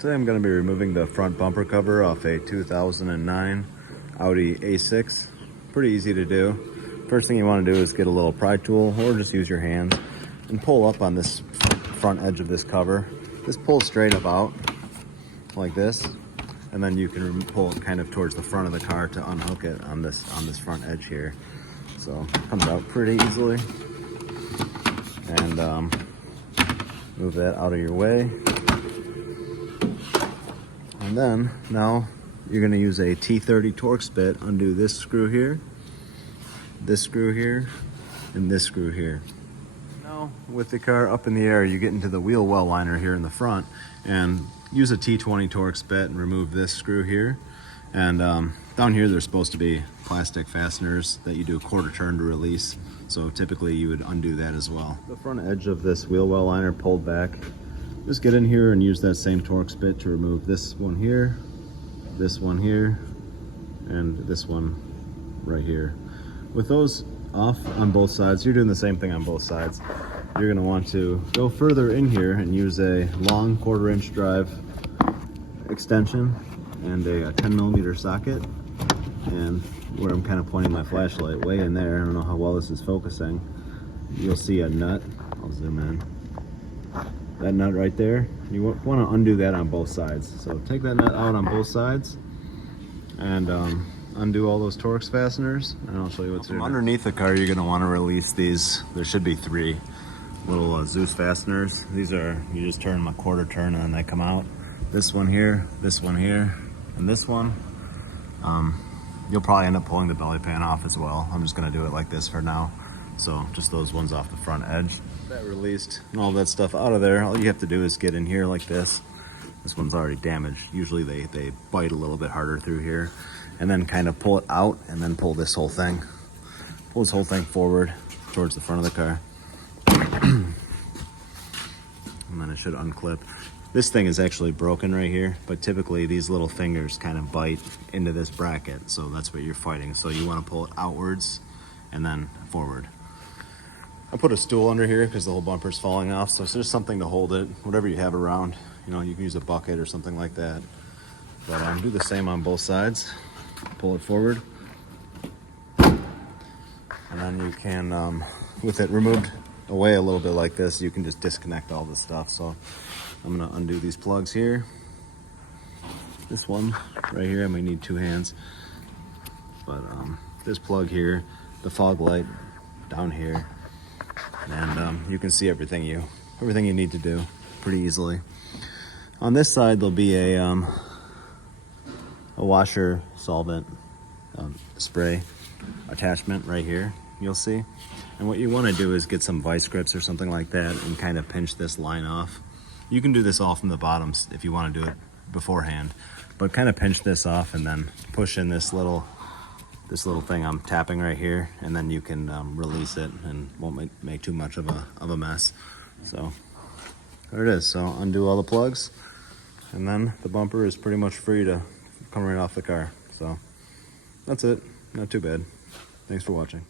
Today I'm going to be removing the front bumper cover off a 2009 Audi A6. Pretty easy to do. First thing you want to do is get a little pry tool or just use your hands and pull up on this front edge of this cover. Just pull straight up out like this, and then you can pull it kind of towards the front of the car to unhook it on this front edge here. So it comes out pretty easily. And move that out of your way. And then now you're going to use a T30 Torx bit, undo this screw here, and this screw here. Now with the car up in the air, you get into the wheel well liner here in the front and use a T20 Torx bit and remove this screw here. And down here there's supposed to be plastic fasteners that you do a quarter turn to release, so typically you would undo that as well. The front edge of this wheel well liner pulled back. Just get in here and use that same Torx bit to remove this one here, and this one right here. With those off on both sides, you're doing the same thing on both sides. You're going to want to go further in here and use a long 1/4 inch drive extension and a 10mm socket. And where I'm kind of pointing my flashlight, way in there, I don't know how well this is focusing, you'll see a nut. I'll zoom in. That nut right there, you want to undo that on both sides. So take that nut out on both sides and undo all those Torx fasteners, and I'll show you what's from underneath the car. You're going to want to release these. There should be 3 little Zeus fasteners. These are, you just turn them a 1/4 turn and then they come out. This one here, and this one. You'll probably end up pulling the belly pan off as well. I'm just going to do it like this for now. So just those ones off the front edge. That released and all that stuff out of there. All you have to do is get in here like this. This one's already damaged. Usually they bite a little bit harder through here. And then kind of pull it out and then pull this whole thing. Pull this whole thing forward towards the front of the car. And then it should unclip. This thing is actually broken right here, but typically these little fingers kind of bite into this bracket. So that's what you're fighting. So you want to pull it outwards and then forward. I put a stool under here because the whole bumper's falling off, so it's just something to hold it, whatever you have around. You know, you can use a bucket or something like that. But do the same on both sides. Pull it forward. And then you can, with it removed away a little bit like this, you can just disconnect all this stuff. So I'm gonna undo these plugs here. This one right here, I might need 2 hands. But this plug here, the fog light down here, and you can see everything you need to do pretty easily. On this side there'll be a washer solvent spray attachment right here, you'll see. And what you want to do is get some vice grips or something like that and kind of pinch this line off. You can do this all from the bottoms if you want to do it beforehand, but kind of pinch this off and then push in this little thing I'm tapping right here, and then you can release it and won't make too much of a mess. So there it is. So undo all the plugs, and then the bumper is pretty much free to come right off the car. So that's it. Not too bad. Thanks for watching.